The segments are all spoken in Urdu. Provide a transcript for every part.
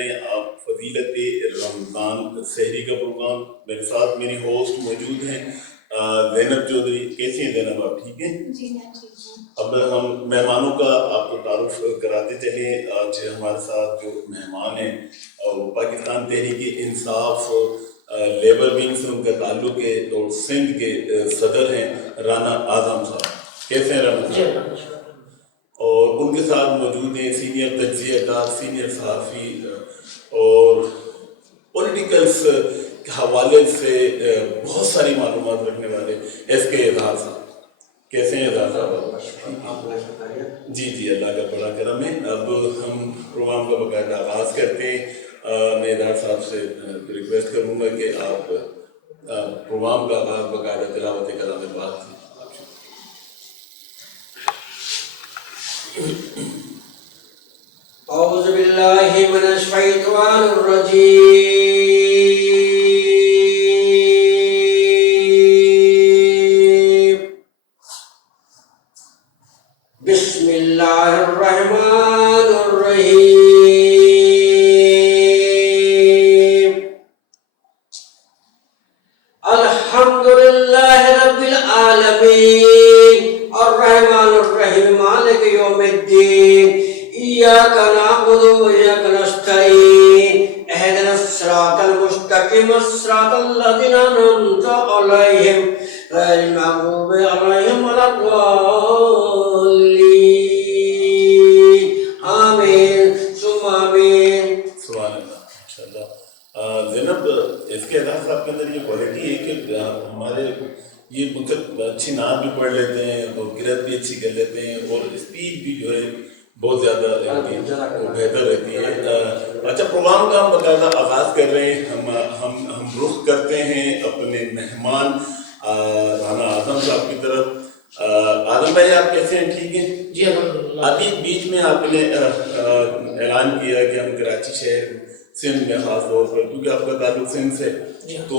رہے ہیں آپ فضیلت رمضان سحری کا پروگرام. میرے ساتھ میری ہوسٹ موجود ہیں زینب چودھری. کیسی ہیں زینب آپ؟ ٹھیک ہیں جی میں ٹھیک ہوں. اب ہم مہمانوں کا آپ کو تعارف کراتے چلیں. آج ہمارے ساتھ جو مہمان ہیں وہ پاکستان تحریک انصاف لیبر ونگ سے ان کا تعلق ہے اور سندھ کے صدر ہیں رانا اعظم صاحب. کیسے ہیں رانا صاحب؟ اور ان کے ساتھ موجود ہیں سینئر تجزیہ کار, سینئر صحافی اور پولیٹیکلس کے حوالے سے بہت ساری معلومات رکھنے والے ایس کے اظہار صاحب. کیسے ہیں اظہار صاحب؟ جی جی اللہ کا بڑا کرم ہے. اب ہم پروگرام کا باقاعدہ آغاز کرتے ہیں. میں اظہار صاحب سے ریکویسٹ کروں گا کہ آپ پروگرام کا آغاز باقاعدہ تلاوت کلام پاک سے. اعوذ باللہ من الشیطان الرجیم. بسم اللہ الرحمن الرحیم. الحمد للہ رب العالمین الرحمن الرحیم مالک یوم الدین. إياك نعبد وإياك نستعين اهدنا الصراط المستقيم صراط الذين أنعمت عليهم غير المغضوب عليهم ولا الضالين. آمين ثم آمين. سبحان اللہ. ماشاءاللہ. زینب, اس کے اظہار صاحب کے اندر یہ کوالٹی ہے کہ ہمارے یہ مطلب اچھی نعت بھی پڑھ لیتے ہیں اور قرأت بھی اچھی کر لیتے ہیں اور اسپیچ بھی جو ہے بہت زیادہ بہتر رہتی ہے. اچھا, پروگرام کا ہم باقاعدہ آغاز کر رہے ہیں. ہم رخ کرتے ہیں اپنے مہمان رانا اعظم صاحب کی طرف. اعظم بھائی آپ کیسے ہیں؟ ٹھیک ہیں جی الحمدللہ. ابھی بیچ میں آپ نے اعلان کیا کہ ہم کراچی شہر سندھ میں خاص طور پر, کیونکہ آپ کا تعلق سندھ سے, تو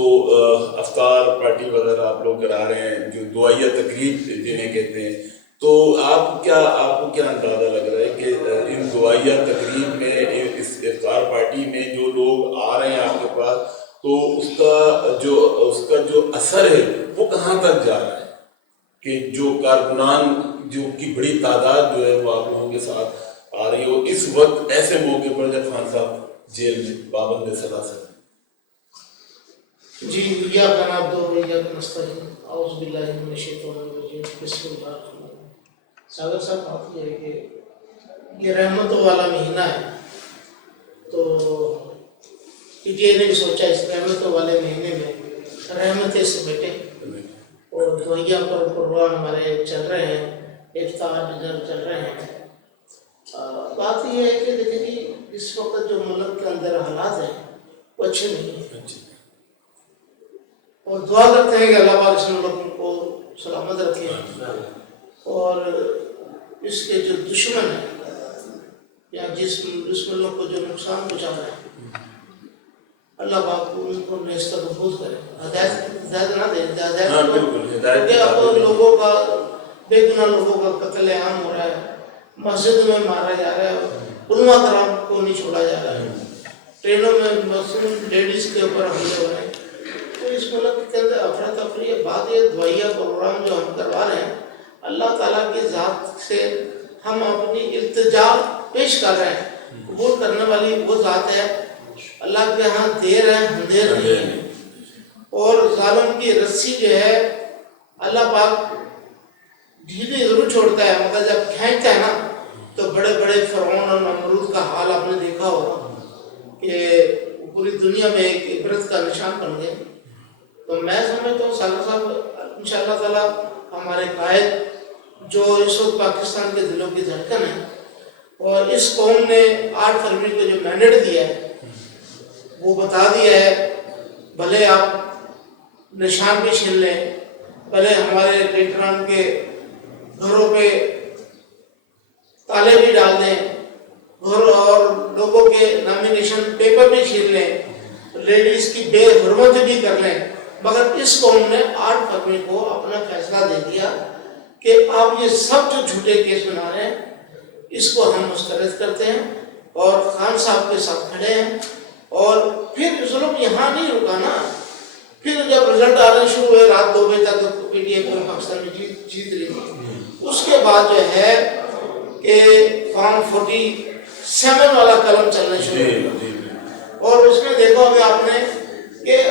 افطار پارٹی وغیرہ آپ لوگ کرا رہے ہیں جو دعائیہ تقریب جنہیں کہتے ہیں. تو آپ کو کیا اندازہ لگ رہا ہے کہ ان دعائیہ تقریب میں, اس افطار پارٹی میں جو لوگ آ رہے ہیں آپ کے پاس, تو اس کا جو اثر ہے وہ کہاں تک جا رہا ہے کہ جو کارکنان جو کی بڑی تعداد جو ہے وہ آپ لوگوں کے ساتھ آ رہی ہو اس وقت ایسے موقع پر جب خان صاحب جیل میں پابند سلاسل؟ جی ایاک نعبد و ایاک نستعین. اعوذ باللہ من الشیطان الرجیم. بسم اللہ الرحمن الرحیم. ساگر صاحب بات یہ ہے کہ یہ رحمتوں والا مہینہ ہے, تو یہ نہیں سوچا اس رحمتوں والے مہینے میں رحمتیں سے بیٹھے اور دعائیہ پر پروگرام ہمارے چل رہے ہیں, افطار ڈنر چل رہے ہیں. بات یہ ہے کہ دیکھیں جی اس وقت جو ملک کے اندر حالات ہیں وہ اچھے نہیں ہیں, اور دعا کرتے ہیں کہ اللہ پاک اس ملک کو سلامت رکھے, اور اس کے جو دشمن ہیں یا جس ملک کو جو نقصان پہنچا رہا ہے اللہ پاک ان کو نیست محفوظ کرے, ہدایت نہ دے. ہدایت اب لوگوں کا, بے گناہ لوگوں کا قتل عام ہو رہا ہے, مسجد میں مارا جا رہا ہے, علماء کرام کو نہیں چھوڑا جا رہا ہے, ٹرینوں میں مسلم لیڈیز کے اوپر حملے ہو رہے ہیں. تو اس ملک کے اندر افراتفری ہے. بات یہ دعائیہ پروگرام جو ہم کروا رہے ہیں, اللہ تعالیٰ کی ذات سے ہم اپنی التجا پیش کر رہے ہیں. قبول کرنے والی وہ ذات ہے, اللہ کے ہاں دیر ہے اندھیر نہیں ہے. اور ظالم کی رسی جو ہے اللہ پاک ڈھیلی ضرور چھوڑتا ہے, مگر جب کھینچتا ہے نا تو بڑے بڑے فرعون اور نمرود کا حال آپ نے دیکھا ہوگا کہ پوری دنیا میں ایک عبرت کا نشان بن گئے. تو میں سمجھتا ہوں سالر صاحب انشاءاللہ تعالیٰ ہمارے قائد جو اس وقت پاکستان کے دلوں کی دھڑکن ہے, اور اس قوم نے 8 فروری کو جو مینڈیٹ دیا ہے وہ بتا دیا ہے, بھلے آپ نشان بھی چھین لیں, بھلے ہمارے لیڈران کے گھروں پہ تالے بھی ڈال دیں, گھر اور لوگوں کے نامینیشن پیپر بھی چھین لیں, لیڈیز کی بے حرمت بھی کر لیں, مگر اس قوم نے 8 فروری کو اپنا فیصلہ دے دیا کہ آپ یہ سب جو جھوٹے کیس بنا رہے ہیں اس کو ہم مسترد کرتے ہیں, اور خان صاحب کے ساتھ کھڑے ہیں. اور پھر ظلم یہاں نہیں رکا نا. پھر جب رزلٹ آنے شروع ہوئے رات 2 بجے تک پی ٹی اے پورے پاکستان میں جیت رہی تھی. اس کے بعد جو ہے کہ فارم 47 والا قلم چلنا شروع ہوا. اور اس میں دیکھا ہوگا آپ نے کہ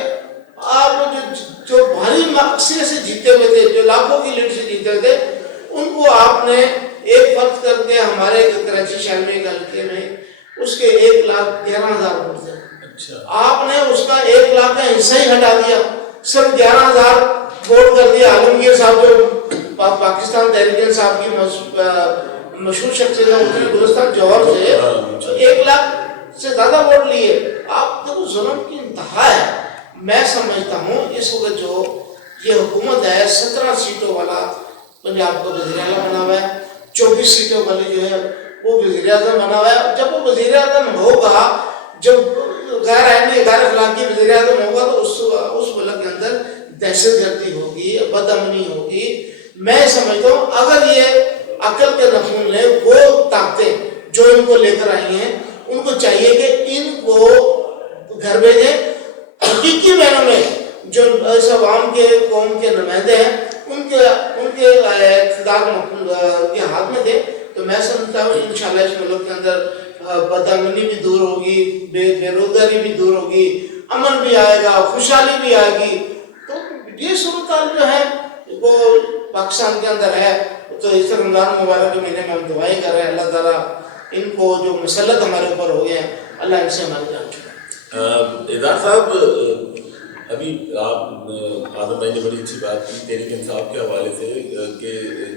آپ جو بھاری مقصد سے جیتے ہوئے تھے, جو لاکھوں کی لیڈ سے جیتے ہوئے تھے, ان کو آپ نے ایک فرق کر کے ہمارے کراچی شہر میں ایک حلقے میں اس کے 1,11,000 ووٹ تھے. آپ نے اس کا 1 لاکھ کا حصہ ہی ہٹا دیا, صرف 11,000 ووٹ کر دیا. عالمگیر صاحب جو پاکستان تحریک انصاف کی مشہور شخصیت ہے, اس نے گلستان جوہر سے 1 لاکھ سے زیادہ ووٹ لیے. آپ تو ظلم کی انتہا ہے. میں سمجھتا ہوں اس وقت جو یہ حکومت ہے 17 سیٹوں والا پنجاب کا وزیر اعلیٰ بنا ہوا ہے, 24 سیٹوں والی جو ہے وہ وزیر اعظم بنا ہوا ہے. جب وہ وزیر اعظم ہوگا, جب غیر آئینی غیر اخلاقی وزیر اعظم ہوگا, تو اس ملک کے اندر دہشت گردی ہوگی, بد امنی ہوگی. میں سمجھتا ہوں اگر یہ عقل کے نفون نے وہ طاقتیں جو ان کو لے کر آئی ہیں, ان کو چاہیے کہ ان کو گھر بھیجیں. حقیقی معنوں میں جو اس عوام کے قوم کے نمائندے ہیں ان کے اقتدار کے ہاتھ میں تھے, تو میں سمجھتا ہوں انشاءاللہ اس ملک کے اندر بد امنی بھی دور ہوگی, بے روزگاری بھی دور ہوگی, امن بھی آئے گا, خوشحالی بھی آئے گی. تو یہ صورتحال جو ہے وہ پاکستان کے اندر ہے. تو اس رمضان مبارک کے مہینے میں ہم دعائیں کر رہے ہیں, اللہ تعالیٰ ان کو جو مسلط ہمارے اوپر ہو گئے ہیں, اللہ ان سے ہماری جان چھڑائے. اظہار صاحب, ابھی آپ آدم بھائی نے بڑی اچھی بات کی تحریک انصاف کے حوالے سے کہ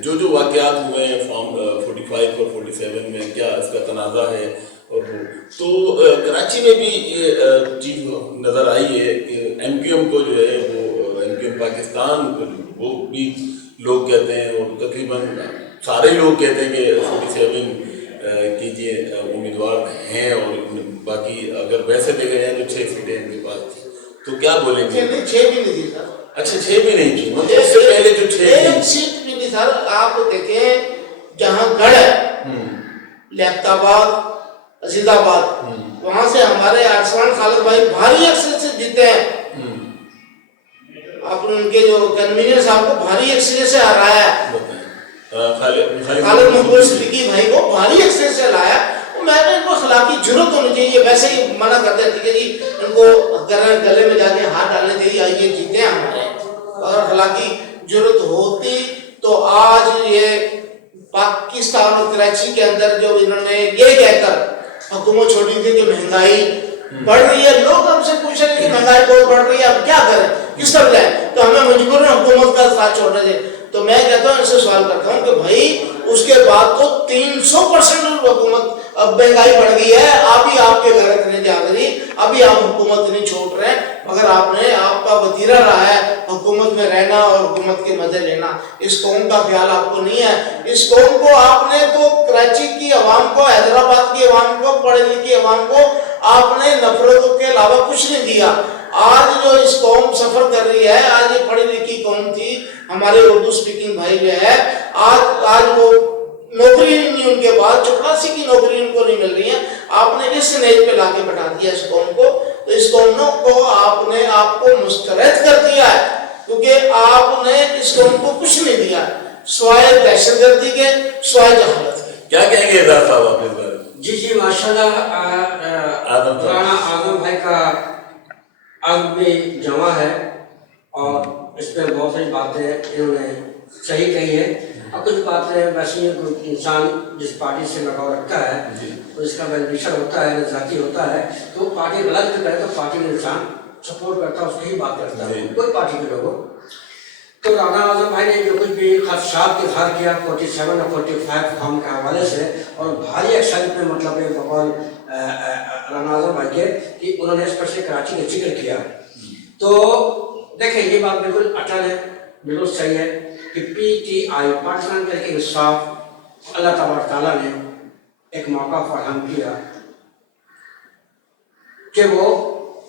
جو واقعات ہوئے ہیں فارم 45 اور 47 میں کیا اس کا تنازع ہے. اور تو کراچی میں بھی یہ چیز نظر آئی ہے کہ ایم کیو ایم کو جو ہے وہ ایم کیو ایم پاکستان وہ بھی لوگ کہتے ہیں, اور تقریباً سارے لوگ کہتے ہیں کہ 47 کی یہ امیدوار ہیں, اور باقی اگر ویسے دیکھا جائے تو 6 سیٹیں ان کے پاس. تو کیا بولیں گے؟ 6 بھی نہیں تھی سر. اچھا 6 بھی نہیں تھی, مطلب اس سے پہلے جو 6 ایک سیٹ بھی نہیں سر. آپ دیکھیں جہاں گڑھ ہے, لیاقت آباد, عزیز آباد, وہاں سے ہمارے ارسلان خالد بھائی بھاری اکثریت سے جیتے ہیں. آپ نے ان کے جو کنوینر صاحب کو بھاری اکثریت سے ہرایا ہے, خالد مقبول صدیقی بھائی کو بھاری اکثریت سے لایا. میں نے ان کو اخلاقی جرت ہونی چاہیے. ویسے ہی منع کرتے ہیں ٹھیک ہے جی, ان کو گلے میں جا کے ہاتھ ڈالنے چاہیے, آئیے جیتے ہیں ہمارے. اگر اخلاقی جرت ہوتی تو آج یہ پاکستان اور کراچی کے اندر جو انہوں نے یہ کہہ کر حکومت چھوڑی تھی کہ مہنگائی بڑھ رہی ہے, لوگ ہم سے پوچھ رہے ہیں کہ مہنگائی بہت بڑھ رہی ہے, اب کیا کریں, کس طرح جائیں, تو ہمیں مجبور ہے حکومت کا ساتھ چھوڑنے دیں. تو میں کہتا ہوں, ان سے سوال کرتا ہوں کہ بھائی اس کے بعد تو 300% حکومت اب مہنگائی بڑھ گئی ہے, ابھی آپ کے گھر اتنے جا کری, ابھی آپ حکومت نہیں چھوڑ رہے ہیں, مگر آپ کا وتیرہ رہا ہے حکومت میں رہنا اور حکومت کے مزے لینا. اس قوم کا خیال آپ کو نہیں ہے. اس قوم کو آپ نے تو کراچی کی عوام کو, حیدرآباد کی عوام کو, پڑھے لکھی عوام کو آپ نے نفرتوں کے علاوہ کچھ نہیں دیا. آج جو اس قوم سفر کر رہی ہے, آج یہ پڑھی لکھی قوم تھی, ہمارے اردو سپیکنگ بھائی جو ہے, آج وہ نوکری نہیں ان کے پاس, چپراسی کی نوکری ان کو نہیں مل رہی ہے. آپ نے اس نیج پہ لا کے بٹھا دیا اس قوم کو. تو اس قوم کو آپ کو مسترد کر دیا ہے, کیونکہ آپ نے اس قوم کو کچھ نہیں دیا سوائے دہشت گردی کے, سوائے جہالت کے. کیا کہیں گے اظہار صاحب آپ اس بارے میں؟ جی ماشاءاللہ, آدم بھائی کا عقل بھی جمع ہے, اور اس میں بہت ساری باتیں انہوں نے صحیح کہی ہے. اور کچھ باتیں ویسے ہی کوئی انسان جس پارٹی سے لگاؤ رکھتا ہے تو اس کا ویل وشر ہوتا ہے, ذاتی ہوتا ہے, تو پارٹی غلط کرے تو پارٹی میں انسان سپورٹ کرتا ہے, اس کی ہی بات کرتا ہے, کوئی پارٹی کے لوگوں. تو رانا اعظم بھائی نے جو کچھ بھی خدشات کا اظہار کیا 47 اور 45 فارم کے حوالے سے, اور بھاری اکثریت میں مطلب ہے بقول رانا اعظم بھائی کے کہ انہوں نے اس پر سے کراچی کا ذکر کیا. تو دیکھیں یہ بات بالکل اٹل ہے, بالکل صحیح ہے کہ P T I Pakistan Tehreek Insaf اللہ تبارک تعالیٰ نے ایک موقع فراہم کیا کہ وہ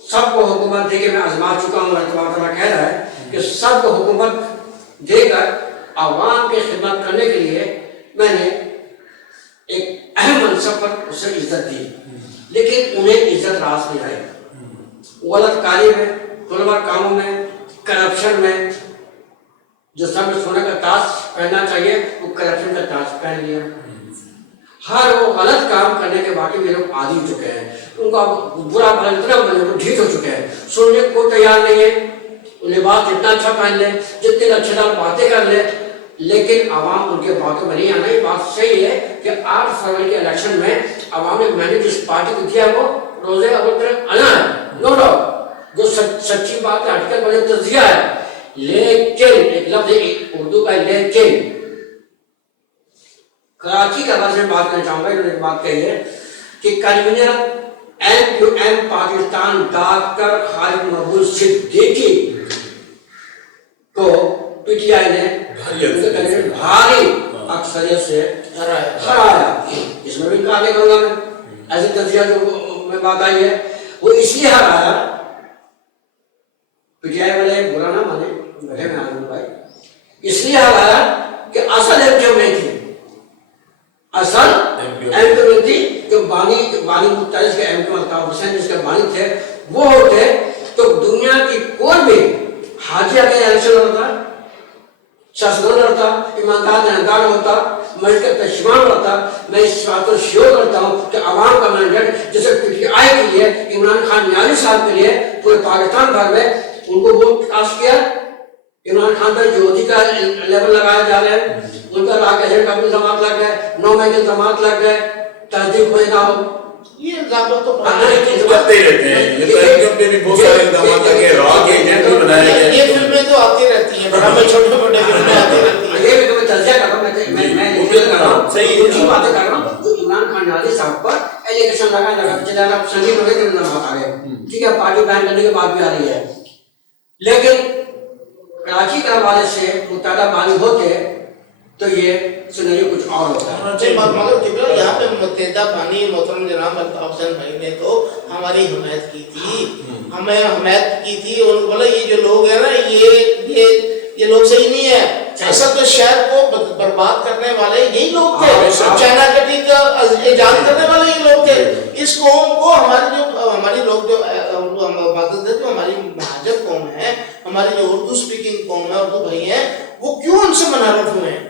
سب کو حکومت دے کے میں آزما چکا ہوں. اللہ تبارک تعالیٰ کہہ رہا ہے کہ سب کو حکومت دے کر عوام کی خدمت کرنے کے لیے میں نے ایک اہم منصب پر اسے عزت دی. لیکن انہیں عزت راس نہیں آئی، غلط کاری میں، طلبہ کاموں میں، کرپشن میں، جو سب میں سونے کا تاج پہننا چاہیے وہ کرپشن کا تاج پہن لیا. ہر وہ غلط کام کرنے کے واقعی یہ لوگ عادی ہو چکے ہیں، ان کا برا بھلا اتنا وہ ڈھیٹ ہو چکے ہیں، سننے کو تیار نہیں ہے. لباس جتنا اچھا پہن لے، جتنے اچھے باتیں کر لے، لیکن عوام ان کے باتوں میں نہیں آنا. یہ بات صحیح ہے کہ 8 فروری کے الیکشن میں عوام نے میں نے جس پارٹی کو دیا وہ روزے اول طرف آنا ہے، نو ڈاؤٹ، جو سچی بات ہے، آرٹیکل بڑے تجزیہ ہے. لیکن ایک لفظ اردو کا لیکن کراچی کے بارے میں بات کرنا چاہوں گا. انہوں نے بات کہی ہے کہ کنوینر MQM پاکستان ڈاکٹر خالد مقبول صدیقی کو PTI نے بھاری اکثریت سے ہرایا. اس میں بھی انکار نہیں کروں گا میں. ایسے تجزیہ جو میں بات آئی ہے وہ اس لیے ہرایا، PTI والے برا نہ مانے بیٹھے میں آنند بھائی، اس لیے ہرایا کہ اصل MQM نہیں تھی. اصل MQM تھی جو بانی متحد کے MQM الطاف حسین جس کے بانی تھے وہ ہوتے تو دنیا کی کوئی بھی حاجی اگر الیکشن لڑتا، شاہزادہ لڑتا، ایماندار دیندار ہوتا، ملک کا پشمان لڑتا. میں اس بات کو شیور کرتا ہوں کہ عوام کا مینڈیٹ جیسے PTI کے لیے، عمران خان نیازی صاحب کے لیے پورے پاکستان بھر میں ان کو ووٹ کاسٹ کیا. عمران خان پر یہودی کا لیبل لگایا جا رہا ہے، ان کا راک ایجنٹ کا بھی الزامات لگ گئے، 9 مئی کے الزامات لگ گئے، تصدیق ہوئی نہ ہو. یہ الزامات تو کرتے رہتے ہیں. یہ MQM پہ بھی بہت سارے الزامات لگے، راک ایجنٹ بھی بنایا گیا. یہ فلمیں تو آتی رہتی ہیں، بڑا میں چھوٹے موٹے فلمیں آتی رہتی ہیں. یہ بھی تو میں تجزیہ کر رہا ہوں، میں کر رہا ہوں، صحیح باتیں کر رہا ہوں. جو عمران خان نیازی صاحب پر ایلیگیشن لگا چلا سنگین ہو گئے تھے الزامات آ گئے، ٹھیک ہے، پارٹی بین کرنے کے بعد بھی آ رہی ہے. لیکن کراچی کے حوالے سے متحدہ بانی ہوتے تو یہ سنیریو کچھ اور ہوتا ہے. مگر جبرا یہاں پہ متحدہ بانی محترم جناب الطاف حسین بھائی نے تو ہماری حمایت کی تھی، ہمیں حمایت کی تھی. اور بولا یہ جو لوگ ہیں نا یہ لوگ صحیح نہیں ہے. اصل تو شہر کو برباد کرنے والے یہی لوگ تھے، چائنا کٹی کا ایجاد کرنے والے یہ لوگ تھے. اس قوم کو ہماری لوگ جو ہماری مہاجر قوم ہے، ہماری جو اردو سپیکنگ قوم ہے، اردو بھائی ہیں، وہ کیوں ان سے منحرف ہوئے ہیں؟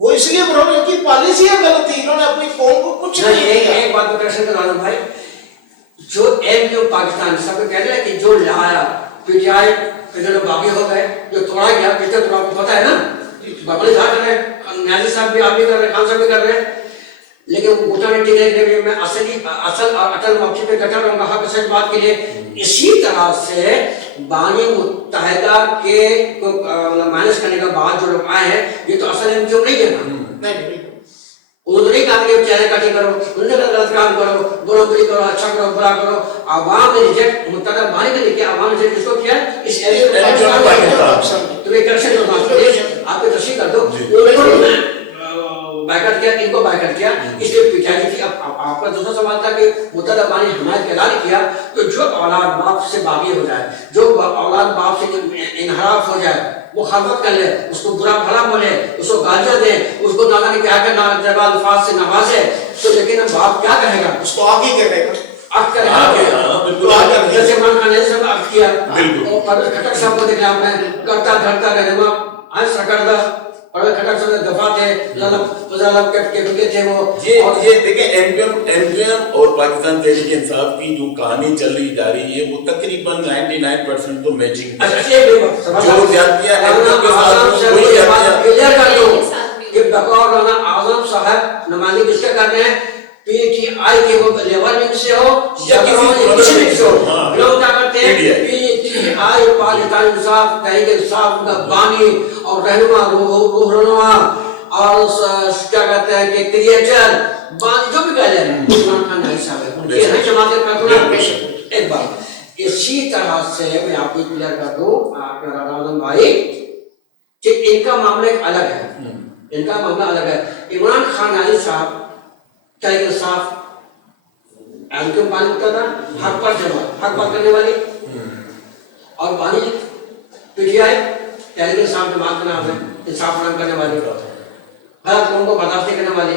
وہ اس لیے ان کی پالیسیاں غلط تھی، انہوں نے اپنی قوم کو کچھ نہیں کیا. ایک بات کریکشن کرا دوں بھائی، جو MQM پاکستان سب کو کہتے ہیں کہ جو لایا PTI جو باقی ہو گئے، جو توڑا گیا، کتنے توڑا کو پتہ ہے نا، بابلی صاحب کر رہے ہیں، نیازی صاحب بھی، آپ بھی کر رہے ہیں، خان صاحب بھی کر رہے ہیں. لیکن گھٹا نہیں ٹکنے کے لیے میں اصل اور اٹل موقع پہ کٹا رہوں گا حق سچ بات کے لیے. اسی طرح سے بانی متحدہ کے مائنس کرنے کے بعد جو لوگ آئے ہیں یہ تو اصل MQM نہیں ہے نا. انہوں نے نہیں کہا کہ چہرے کٹی کرو، انہوں نے غلط کام کرو، برو بری کرو، اچھا کرو، برا کرو. عوام نے ریجیکٹ متحدہ بانی نے نہیں کیا، عوام نے ریجیکٹ کس کو کیا؟ اس تو یہ کریکشن جو بات آپ کو تشریح کر دو. بائیکاٹ کیا، ان کو بائیکاٹ کیا، اس لیے PTI تھی. اب آپ کا دوسرا سوال تھا کہ متحدہ بانی حمایت کا اعلان کیا تو جو اولاد باپ سے باغی ہو جائے، جو اولاد باپ سے انحراف ہو جائے، وہ خلوت کر لے، اس کو برا بھلا بولے، اس کو گالیاں دے، اس کو نہ جانے کیا کہ ناجائز الفاظ سے نوازے، تو لیکن باپ کیا کہے گا؟ اس کو آگے کرے گا، عقد کرے گا. جیسے عمران خان نے سب عقد کیا، اور پرویز خٹک صاحب کو دیکھا آپ نے کرتا دھرتا رہنما آج سرکردہ پرویز خٹک صاحب دفاع تھے، وزارت کے تھے وہ. یہ دیکھیں MQM اور پاکستان تحریک انصاف کی جو کہانی چل رہی جا رہی ہے وہ تقریباً 99% تو میچنگ ہے. جو جاتیاں MQM کے ساتھ وہی جاتیاں کہ بقول رانا اعظم صاحب نمائندگی کس کا کر رہے ہیں؟ PTI کے وہ لیول میں سے ہو یا کسی میں سے ہو، لوگ کیا کرتے ہیں؟ PTI پاکستان انصاف تحریک انصاف کا بانی اور رہنما روح رہنما اور کیا کہتے ہیں کہ کریٹر بانی جو بھی کہہ لیں عمران خان نیازی صاحب ہے، یہ ہے جماعت کارکنان. ایک بات اسی طرح سے میں آپ کو کلیئر کر دوں آپ کا اعظم بھائی کہ ان کا معاملہ ایک الگ ہے، ان کا معاملہ الگ ہے. عمران خان نیازی صاحب تحریک انصاف MQM بانی ہوتا تھا، حق پر جماعت، حق پر کرنے والی، اور بانی PTI تحریک انصاف جماعت کا نام ہے، انصاف نام کرنے والی، غلط لوگوں کو برداشت نہیں کرنے والی.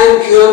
MQM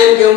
MQM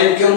MQM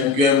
MQM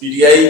PTI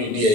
PTI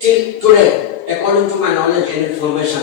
till today, according to my knowledge and information,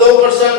2%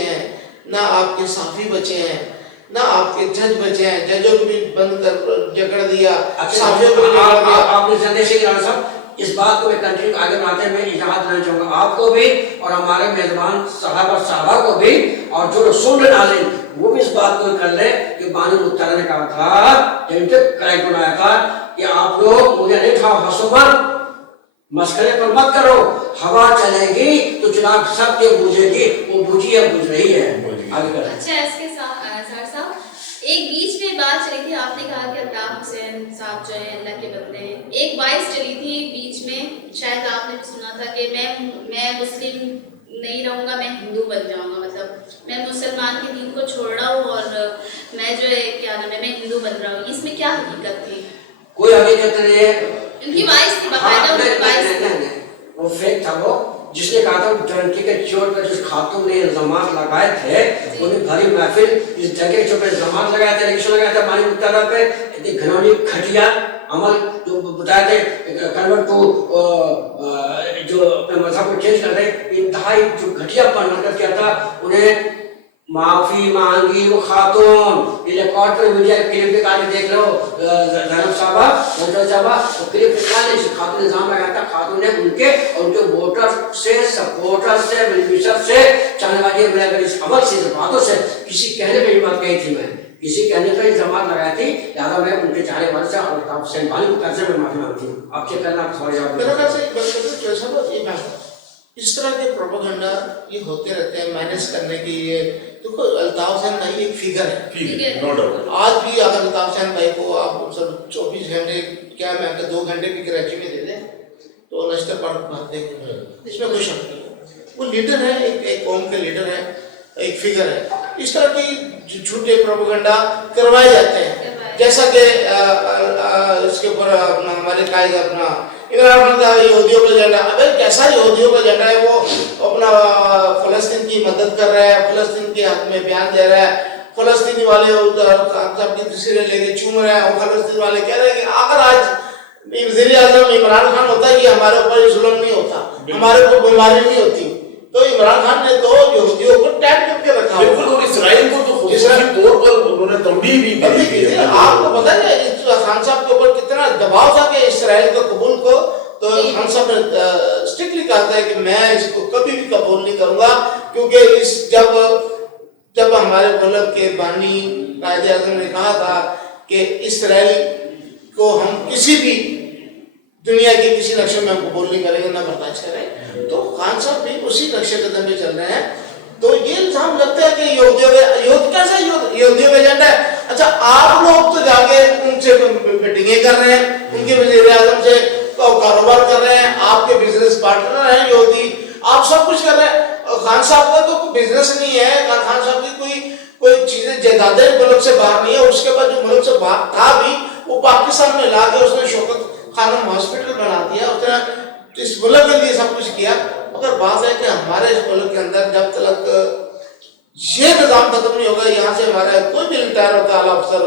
بچے ہیں، نہ آپ کے صحافی بچے ہیں، نہ آپ کے جج بچے ہیں. ججوں کو بھی بند کر جکڑ دیا، صحافیوں کو بھی جکڑ دیا. آپ نے زندہ شیخ رانا صاحب اس بات کو میں کنٹینیو آگے بڑھاتے ہیں. میں اجازت دینا چاہوں گا آپ کو بھی اور ہمارے میزبان صاحب اور صاحبہ کو بھی، اور جو سن رہے ناظرین وہ بھی اس بات کو کر لیں کہ بانی مختار نے کہا تھا، کریکٹ بنایا تھا کہ آپ لوگ مجھے نہیں کھاؤ، ہنسو پر مسکرے پر مت کرو. ہوا چلے گی تو چراغ سب کے بجھے گی، وہ بجھی ہے، بجھ رہی ہے. آگے کریں. اچھا اس کے ساتھ سر صاحب ایک بیچ میں بات چلی تھی، آپ نے کہا کہ الطاف حسین صاحب جو ہیں اللہ کے بندے ہیں. ایک باعث چلی تھی بیچ میں، شاید آپ نے بھی سنا تھا کہ میں مسلم نہیں رہوں گا، میں ہندو بن جاؤں گا، مطلب میں مسلمان کے دین کو چھوڑ رہا ہوں اور میں جو ہے کیا نام ہے میں ہندو بن رہا ہوں. اس میں کیا حقیقت تھی؟ کوئی حقیقت نہیں ہے. ان کی وائس تھی باقاعدہ، ان کی وائس وہ فیک تھا. وہ جس نے کہا تھا ڈنڈی کے چوٹ پر جس خاتون نے الزامات لگائے تھے، انہیں بھری محفل اس جگہ کے چوٹ پر الزامات لگائے تھے، الیکشن لگایا تھا بانی مختار پہ، اتنی گھنونی گھٹیا عمل جو بتایا تھے کنورٹ ٹو جو اپنے مذہب کو چینج کر رہے، انتہائی جو گھٹیا پن حرکت کیا تھا. انہیں معافی مانگی وہ خاتون. یہ ریکارڈ پر ویڈیو کلپ نکال کے دیکھ لو، زینب صاحبہ، منظر صاحبہ، وہ کلپ نکال کے خاتون نے الزام لگایا تھا. خاتون نے ان کے اور ان کے ووٹر سے، سپورٹر سے، ویلویشر سے، چاہنے والے اس عمل سے، باتوں سے، کسی کہنے پہ یہ بات کہی تھی، میں کسی کہنے پر الزامات لگائے تھی، لہٰذا میں ان کے چاہنے والے سے اور الطاف حسین بانی مختار سے میں معافی مانگتی ہوں. آپ چیک کرنا، آپ سوال جواب میرا خیال سے ایک بات کرتے ہیں صاحب، یہ بات اس طرح کے پروپیگنڈا یہ ہوتے رہتے ہیں مینیج کرنے کے لیے. دیکھو الطاف حسین بھائی ایک فگر ہے، نو ڈاؤٹ. آج بھی اگر الطاف حسین بھائی کو آپ سب 24 گھنٹے کیا میں 2 گھنٹے بھی کراچی میں دے دیں تو نشتر پڑھ بھاگ دیں گے، اس میں کوئی شک نہیں. وہ لیڈر ہے، ایک قوم کے لیڈر ہے، ایک فگر ہے. اس طرح کی جھوٹے پروپیگنڈا کروائے جاتے ہیں، جیسا کہ اس کے اوپر اپنا ہمارے قائد اپنا عمران خان کا یہودیوں کا ایجنڈا. ابھی کیسا یہودیوں کا ایجنڈا ہے؟ وہ اپنا فلسطین کی مدد کر رہا ہے، فلسطین کے حق میں بیان دے رہا ہے، فلسطینی والے سب کی تصویریں لے کے چوم رہے ہیں، اور فلسطین والے کہہ رہے ہیں کہ اگر آج وزیر اعظم عمران خان ہوتا ہے یہ ہمارے اوپر یہ ظلم نہیں ہوتا، ہمارے کو بیماری نہیں ہوتی. تو عمران خان نے تو یہودیوں کو ٹیگ کر کے رکھا. بالکل، اور اسرائیل کو تو خصوصی طور پر انہوں نے تنبیہ بھی دی. آپ کو پتہ ہے خان صاحب کے اوپر کتنا دباؤ تھا کہ اسرائیل کو قبول کو، تو خان صاحب نے اسٹرکٹلی کہا تھا کہ میں اس کو کبھی بھی قبول نہیں کروں گا، کیونکہ اس جب ہمارے ملک کے بانی قائد اعظم نے کہا تھا کہ اسرائیل کو ہم کسی بھی دنیا کے کسی نقشے میں ہم قبول نہیں کریں گے، نہ برداشت کریں، تو خان صاحب بھی اسی نقشے قدم پہ چل رہے ہیں. تو یہ الزام لگتا ہے کہ یہود کیسا یہودیوں کا ایجنڈا ہے. اچھا آپ لوگ تو جا کے ان سے میٹنگیں کر رہے ہیں، ان کے وزیر اعظم سے کاروبار کر رہے ہیں، آپ کے بزنس پارٹنر ہیں یہودی، آپ سب کچھ کر رہے ہیں. خان صاحب کا تو کوئی بزنس نہیں ہے، خان صاحب کی کوئی چیزیں جائیدادیں ملک سے باہر نہیں ہے. اس کے بعد جو ملک سے باہر تھا بھی وہ پاکستان میں لا کے اس نے شوکت خانم ہاسپٹل بنا دیا، اس نے اس ملک کے لیے سب کچھ کیا. مگر بات ہے کہ ہمارے اس ملک کے اندر جب تک یہ نظام ختم نہیں ہوگا، یہاں سے ہمارا کوئی بھی ریٹائر ہوتا ہے اعلیٰ افسر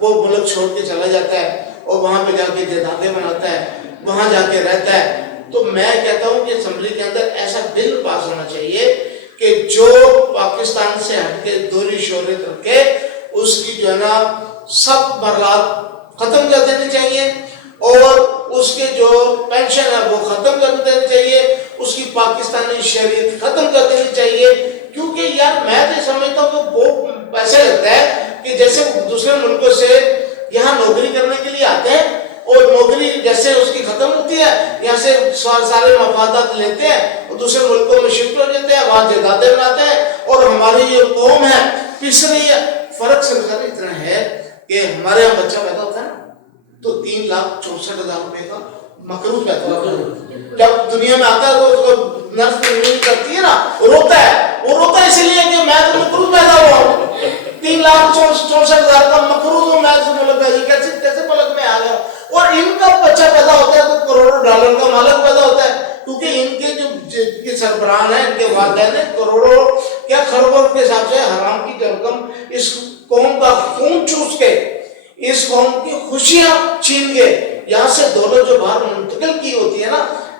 وہ ملک چھوڑ کے چلا جاتا ہے اور وہاں پہ جا کے جائیدادیں بناتا ہے، وہاں جا کے رہتا ہے. تو میں کہتا ہوں کہ اسمبلی کے اندر ایسا بل پاس ہونا چاہیے کہ جو پاکستان سے ہٹ کے دوہری شہریت رکھے اس کی جو ہے نا سب برات ختم کر دینی چاہیے، اور اس کے جو پینشن ہے وہ ختم کر دینی چاہیے، اس کی پاکستانی شہریت ختم کر دینی چاہیے. کیونکہ یار میں تو سمجھتا ہوں کہ وہ پیسے لگتا ہے کہ جیسے دوسرے ملکوں سے یہاں نوکری کرنے کے لیے آتے ہیں اور نوکری جیسے اس کی ختم ہوتی ہے یہاں سے سارے مفادات لیتے ہیں اور دوسرے ملکوں میں شفٹ ہو جاتے ہیں، وہاں جائیدادیں بناتے ہیں اور ہماری یہ قوم ہے پس رہی ہے. فرق صرف اتنا ہے کہ ہمارے یہاں بچہ پیدا ہوتا ہے تو 3,64,000 روپے کا مقروض پیدا ہوتا ہے. جب دنیا میں آتا ہے تو اس کو نرس نہیں کرتی ہے نا، روتا ہے. وہ روتا ہے اس لیے کہ میں تو مقروض پیدا ہوا ہوں، 3,64,000 کا مقروض ہوں میں اس ملک کا. یہ کیسے ملک میں آ گیا؟ اور ان کا بچہ پیدا ہوتا ہے تو کروڑوں ڈالر کا مالک پیدا ہوتا ہے، کیونکہ ان کے جو سربراہ ہیں، ان کے والدین ہیں، کروڑوں یا خربوں کے حساب سے حرام کی رقم اس قوم کا خون چوس کے، اس قوم کی خوشیاں چھین کے یہاں سے دولت جو باہر منتقل کی ہوتی ہے نا،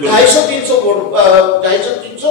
250-300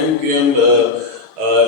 MQM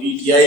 PTI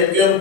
MQM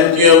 MQM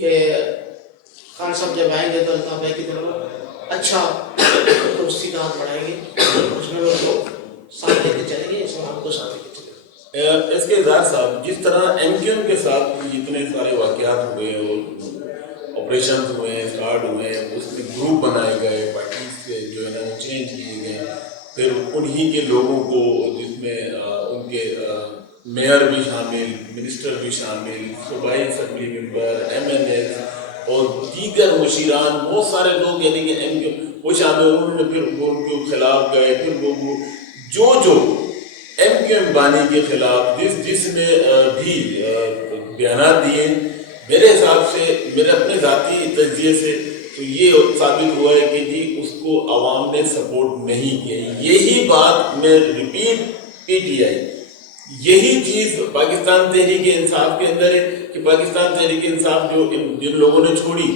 کہ خان صاحب جب آئیں گے تو الطاف کی طرف اچھا دوستی کا ہاتھ بڑھائیں گے, اس میں وہ لوگ ساتھ لے کے چلیں گے, اسلام کو ساتھ لے کے چلیں گے. اس کے اظہار صاحب جس طرح ایم کیو ایم کے ساتھ اتنے سارے واقعات ہوئے اور آپریشنز ہوئے ہیں, اسٹارٹ ہوئے ہیں, اس میں گروپ بنائے گئے, پارٹیز کے جو ہے نا چینج کیے گئے, پھر انہی کے لوگوں کو جس میں ان کے میئر بھی شامل, منسٹر بھی شامل, صوبائی اسمبلی ممبر, ایم این اے اور دیگر مشیران, بہت سارے لوگ یعنی کہ ایم کیو وہ شامل, انہوں نے پھر ان کے خلاف گئے, پھر وہ جو ایم کیو ایم بانی کے خلاف جس نے بھی بیانات دیے, میرے حساب سے میرے اپنے ذاتی تجزیے سے تو یہ ثابت ہوا ہے کہ جی اس کو عوام نے سپورٹ نہیں کیا. یہی بات میں ریپیٹ پی ٹی آئی, یہی چیز پاکستان تحریک انصاف کے اندر ہے کہ پاکستان تحریک انصاف جو جن لوگوں نے چھوڑی,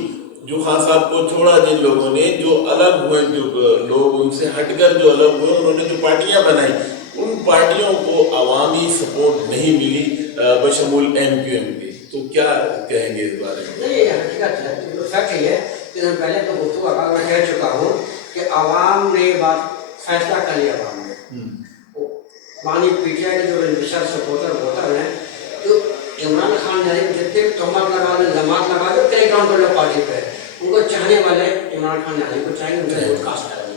جو خان صاحب کو چھوڑا, جن لوگوں نے جو الگ ہوئے, جو لوگ ان سے ہٹ کر جو الگ ہوئے, انہوں نے جو پارٹیاں بنائی, ان پارٹیوں کو عوامی سپورٹ نہیں ملی بشمول ایم کیو ایم کی. تو کیا کہیں گے اس بارے میں؟ نہیں, حقیقت ہے, فیکٹ یہ ہے کہ میں پہلے تو گفتگو کا میں کہہ چکا ہوں کہ عوام نے بات فیصلہ کر لیا. عوام نے بانی پی ٹی آئی کے جو ریسرچ سپورٹر ہیں, جو عمران خان یعنی جتنے تہمت لگا دو, الزامات لگا دو, کئی کاؤنٹر پارٹی پہ, ان کو چاہنے والے عمران خان یعنی کو چاہیں گے, ان کا ووٹ کاسٹ کریں گے,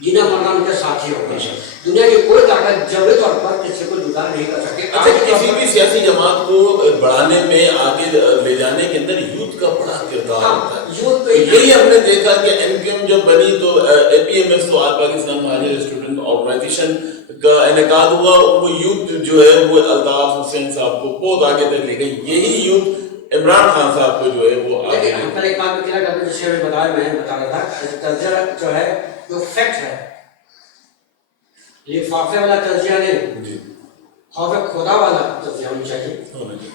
جنہیں مرنا ان کے ساتھی ہوگا. دنیا کی کوئی طاقت جبری طور پر کسی کو جدا نہیں کر سکتی. کسی بھی سیاسی جماعت کو بڑھانے میں, آگے لے جانے کے اندر یوتھ کا بڑا کردار ہوتا ہے. یہی ہم نے دیکھا کہ ایم کیو ایم جب بنی تو اے پی ایم ایس تو آل پاکستان مہاجر اسٹوڈنٹ آرگنائزیشن کا انعقاد ہوا, وہ یوتھ جو ہے وہ الطاف حسین صاحب کو بہت آگے تک لے گئی. یہی یوتھ عمران خان صاحب کو جو ہے وہ آگے. ہم پہلے ایک بات کیا کرتے جسے میں بتا رہا تھا, تجزیہ جو ہے جو فیکٹ ہے, لفافے والا تجزیہ نہیں, خوف خدا والا تجزیہ ہونا چاہیے,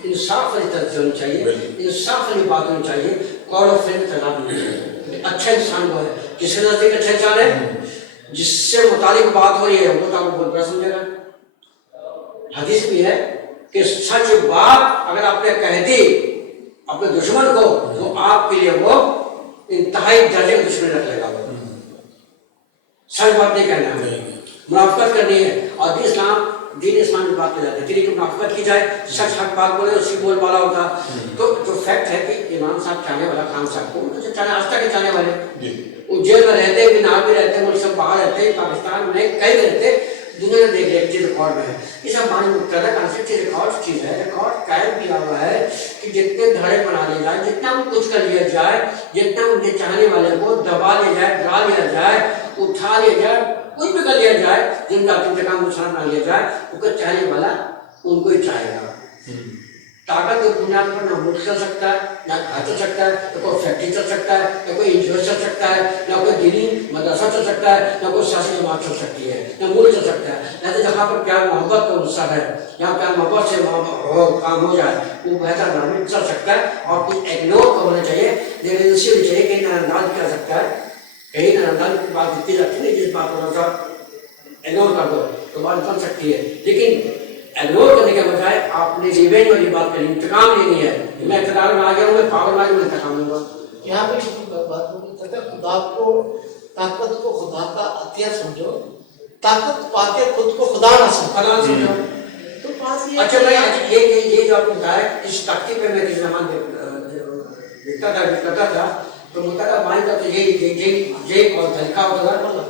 انصاف والی تجزیہ ہونی چاہیے, انصاف والی بات ہونی چاہیے, قول و فعل تضاد نہیں چاہیے. اچھا انسان وہ ہے جس کے نزدیک اچھا انسان ہے, جس سے متعلق بات ہو رہی ہے وہ تو آپ کو بہت بڑا سمجھے گا. حدیث بھی ہے کہ سچ بات اگر آپ نے کہہ دی اپنے دشمن کو, تو آپ کے لیے وہ انتہائی درجے دشمن رکھ لے گا. سچ بات نہیں کہنا ہے, منافقت کرنی ہے. اور دین اسلام کی بات کی جاتی ہے, کہ منافقت کی جائے, سچ حق بات بولے, اسی بول والا ہوتا. تو جو فیکٹ ہے کہ امام صاحب چاہنے والا, خان صاحب کو چاہنے, آج تک کے چاہنے والے, وہ جیل میں رہتے بھی, نہ بھی رہتے, ملک سے باہر رہتے, پاکستان میں کئی رہتے, دنیا نے دیکھ لیا چیز ریکارڈ میں ہے. یہ سب بانی مقتدہ کانسیپٹ ریکارڈ چیز ہے, ریکارڈ قائم کیا ہوا ہے کہ جتنے دھڑے بنا لیے جائے, جتنا کچھ کر لیا جائے, جتنا ان کے چاہنے والے کو دبا لیا جائے, ڈرا لیا جائے, اٹھا لیا جائے, کچھ بھی کر لیا جائے, جن کا انتقام نقصان نہ لیا جائے, ان کا چاہنے والا ان کو ہی چاہے گا. طاقت کی بنیاد پر نہ ملک چل سکتا ہے, نہ گھر چل سکتا ہے, نہ کوئی فیکٹری چل سکتا ہے, نہ کوئی انجوائے چل سکتا ہے, نہ کوئی دینی مدرسہ چل سکتا ہے, نہ کوئی سیاسی جماعت چل سکتی ہے, نہ ملک چل سکتا ہے. ایسے جہاں پر پیار محبت کا غصہ ہے, جہاں پیار محبت سے کام ہو جائے, وہ بہتر نام چل سکتا ہے. اور کچھ ایگنور ہونا چاہیے, لیکن اسی ہونی چاہیے کہ نظر انداز کیا سکتا ہے. کہیں نظر انداز کی بات دیتی جاتی ہے, جس بات کو نظر ایگنور کر دو تو بات بن سکتی ہے. لیکن ایگنور کرنے کے بجائے آپ نے ریونج والی بات کرنی, انتقام لینی ہے. میں اقتدار میں آ گیا ہوں, میں پاور میں آ گیا, میں انتقام لوں گا. یہاں پہ بات ہوگی خدا کو, طاقت کو خدا کا عطیہ سمجھو, طاقت پا کے خود کو خدا نہ سمجھو. تو بات یہ اچھا میں یہ جو آپ نے بتایا, اس تختی پہ میں کسی زمان دیکھتا تھا تو مطلب بھائی کا تو یہی کون تھا, لکھا ہوتا تھا.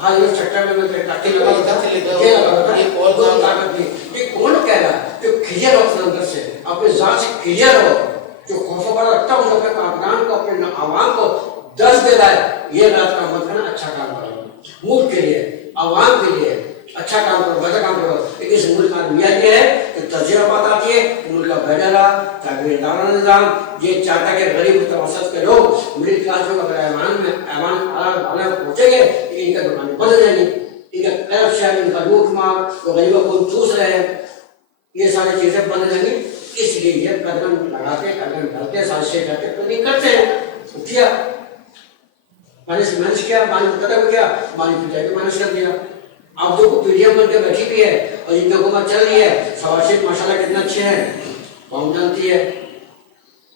ہاں یہ چکر میں تختی لگا ہوتا تھا, یہ لگا ہوتا, یہ بہت طاقت تھی. یہ کون کہہ رہا ہے جو کلیئر ہو اپنے اندر سے, اپنے ذات سے کلیئر ہو, جو خوف و خطرہ رکھتا ہوں, اپنے کارکنان کو, اپنے عوام کو درس دے رہا ہے, یہ رات کا مت کرنا, اچھا کام کرو, ملک کے لیے, عوام کے لیے اچھا کام کرو, بہتر کام کرو. لیکن اس ملک کا میاں یہ ہے کہ تجزیہ بات آتی ہے, ملک کا بیڈرا جاگیردارانہ نظام یہ چاہتا ہے کہ غریب متوسط کے لوگ, مڈل کلاس لوگ اگر ایمان اعلیٰ پہنچیں گے, ان کا دکانیں بند رہیں گی, ان کا کرپشن, ان کا لوٹ مار, جو غریبوں کو چوس رہے ہیں, یہ ساری چیزیں بند رہیں گی. اس لیے یہ قدم لگاتے, قدم ڈالتے, سازشیں کرتے, پلاننگ کرتے ہیں. کیا مینج کیا, بانی مقتدہ کو کیا, بانی پوجا کو مینج کر دیا. آپ جو کو پی ڈی ایم بن کے بیٹھی بھی ہے, اور جن کی حکومت چل رہی ہے, سواشد ماشاء اللہ کتنا اچھے ہیں, قوم جانتی ہے.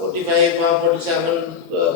45 47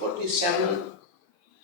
47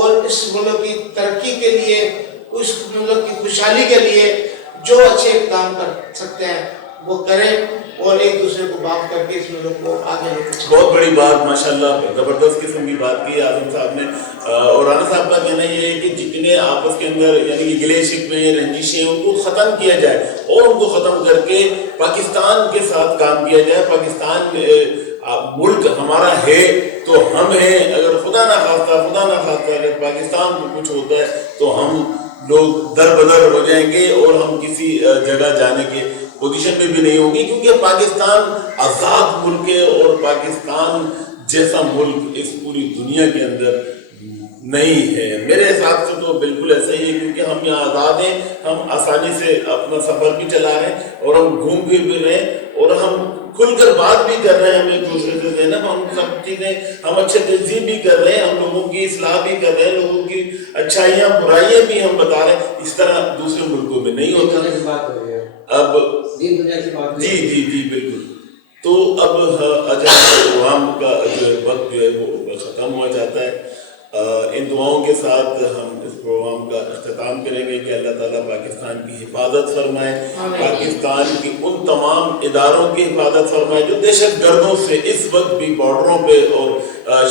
اور اس ملک کی ترقی کے لیے, اس ملک کی خوشحالی کے لیے جو اچھے اقدام کر سکتے ہیں وہ کریں اور ایک دوسرے کو بات کر کے اس ملک کو آگے لے کر. بہت بڑی بات ماشاءاللہ, زبردست قسم کی بات کی اعظم صاحب نے. اور رانا صاحب کا کہنا یہ ہے کہ جتنے آپس کے اندر یعنی کہ گلے شکوے رنجشیں ہیں ان کو ختم کیا جائے اور ان کو ختم کر کے پاکستان کے ساتھ کام کیا جائے. پاکستان ملک ہمارا ہے تو ہم ہیں, اگر خدا نہ خواستہ اگر پاکستان کو کچھ ہوتا ہے تو ہم لوگ در بدر ہو جائیں گے اور ہم کسی جگہ جانے کے پوزیشن میں بھی نہیں ہوں گی, کیونکہ پاکستان آزاد ملک ہے اور پاکستان جیسا ملک اس پوری دنیا کے اندر نہیں ہے. میرے حساب سے تو بالکل ایسا ہی ہے, کیونکہ ہم یہاں آزاد ہیں, ہم آسانی سے اپنا سفر بھی چلا رہے ہیں اور ہم گھوم پھر بھی رہے ہیں اور ہم کھل کر بات بھی کر رہے ہیں. ہم ایک دوسرے سے زینب ہم سب چیزیں ہم اچھے تہذیب بھی کر رہے ہیں, ہم لوگوں کی اصلاح بھی کر رہے ہیں, لوگوں کی اچھائیاں برائیاں بھی ہم بتا رہے ہیں. اس طرح دوسرے ملکوں میں نہیں ہوتا. اب جی بالکل. تو اب عوام کا جو وقت جو ہے وہ ختم ہو جاتا ہے. ان دعاؤں کے ساتھ ہم اس پروگرام کا اختتام کریں گے کہ اللہ تعالیٰ پاکستان کی حفاظت فرمائے, پاکستان کی ان تمام اداروں کی حفاظت فرمائے جو دہشت گردوں سے اس وقت بھی بارڈروں پہ اور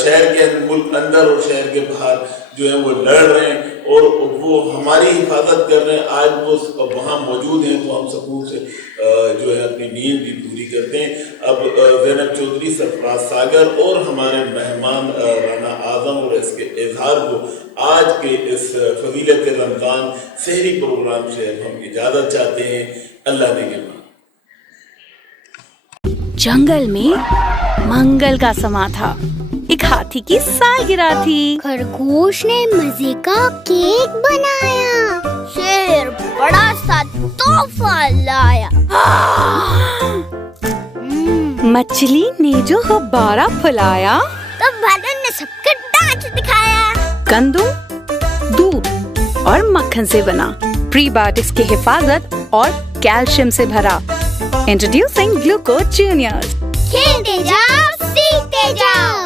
شہر کے ملک اندر اور شہر کے باہر جو ہیں وہ لڑ رہے ہیں اور وہ ہماری حفاظت کر رہے ہیں. آج وہ وہاں موجود ہیں تو ہم سکون سے جو ہے اپنی نیند بھی پوری کرتے ہیں. اب زینب چودھری, سرفراز ساگر اور ہمارے مہمان رانا اعظم اور اس کے اظہار کو آج کے اس فضیلت رمضان سحری پروگرام سے ہم اجازت چاہتے ہیں. اللہ نگہبان. جنگل میں منگل کا سما تھا. ایک ہاتھی کی سالگرہ تھی. خرگوش نے مزے کا کیک بنایا. شیر بڑا سا تحفہ لایا. مچھلی نے جو غبارہ پھیلایا تو بادل نے سب کو ڈانس دکھایا. گندم, دودھ اور مکھن سے بنا, پری بایوٹکس کی حفاظت اور کیلشیم سے بھرا. Introducing Gluco junior. کھیلتے جاؤ, سیکھتے جاؤ.